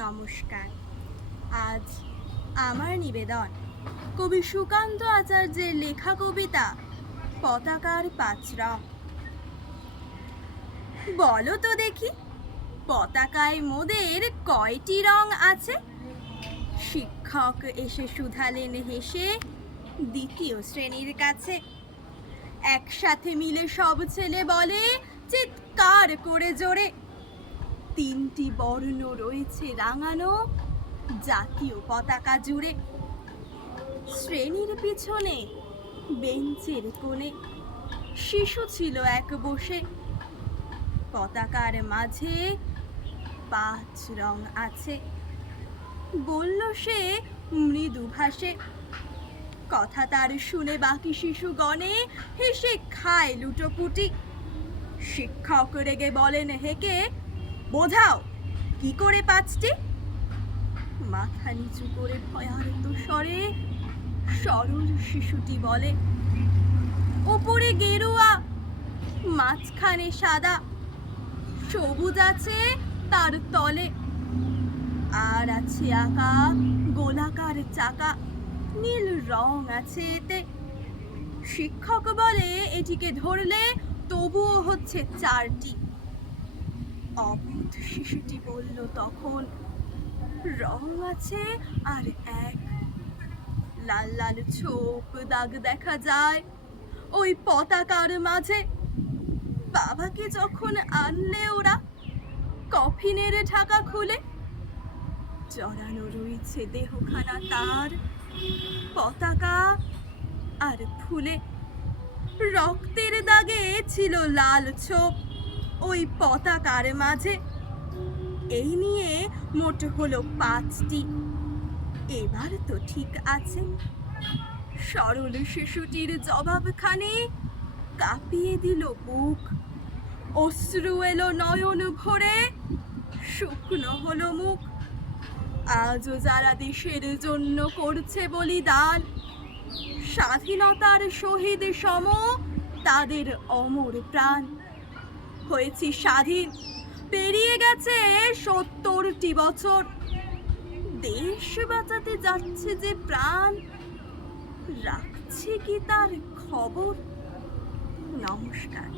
নমস্কার। আজ আমার নিবেদন কবি সুকান্ত আচার্যের লেখা কবিতা পতাকার ৫ রং। বলো তো দেখি, পতাকায় মোদের কয়টি রং আছে? শিক্ষক এসে শুধালেন হেসে দ্বিতীয় শ্রেণীর কাছে। একসাথে মিলে সব ছেলে বলে চিৎকার করে জোরে, ৩টি বর্ণ রয়েছে রাঙানো জাতীয় পতাকা জুড়ে। শ্রেণীর পিছনে বেঞ্চের কোণে শিশু ছিল এক বসে, পতাকার মাঝে ৫ রং আছে। বলল সে মৃদু ভাষে, কথা তার শুনে বাকি শিশুগণে হেসে খায় লুটোপুটি। শিক্ষক রেগে বলেন হেকে, বোঝাও কি করে ৫টি? মাথা নিচু করে ভয়ার্ত স্বরে সরল শিশুটি বলে, ওপরে গেরুয়া, মাঝখানে সাদা, সবুজ আছে তার তলে, আর আছে আঁকা গোলাকার চাকা, নীল রং আছে এতে। শিক্ষক বলে এটিকে ধরলে তবুও হচ্ছে ৪টি। অবোধ শিশুটি বলল তখন, রং আছে আর এক। লাল লাল ছোপ দাগ দেখা যায় ওই পতাকার মাঝে। বাবাকে যখন আনলে ওরা কফিনের ঢাকা খুলে, জড়ানো রয়েছে দেহখানা তার পতাকা আর ফুলে। রক্তের দাগে ছিল লাল ছোপ ওই পতাকার মাঝে। এই নিয়ে মোট হলো ৫টি। এবার তো ঠিক আছে। সরল শিশুটির জবাবখানে কাঁপিয়ে দিল বুক। অশ্রু এলো নয়ন ভরে, শুকনো হলো মুখ। আজও যারা দেশের জন্য করছে বলিদান, স্বাধীনতার শহীদ সম তাদের অমর প্রাণ। হয়েছি স্বাধীন, পেরিয়ে গেছে ৭০টি বছর। দেশ বাঁচাতে যাচ্ছে যে প্রাণ, রাখছে কি তার খবর? নমস্কার।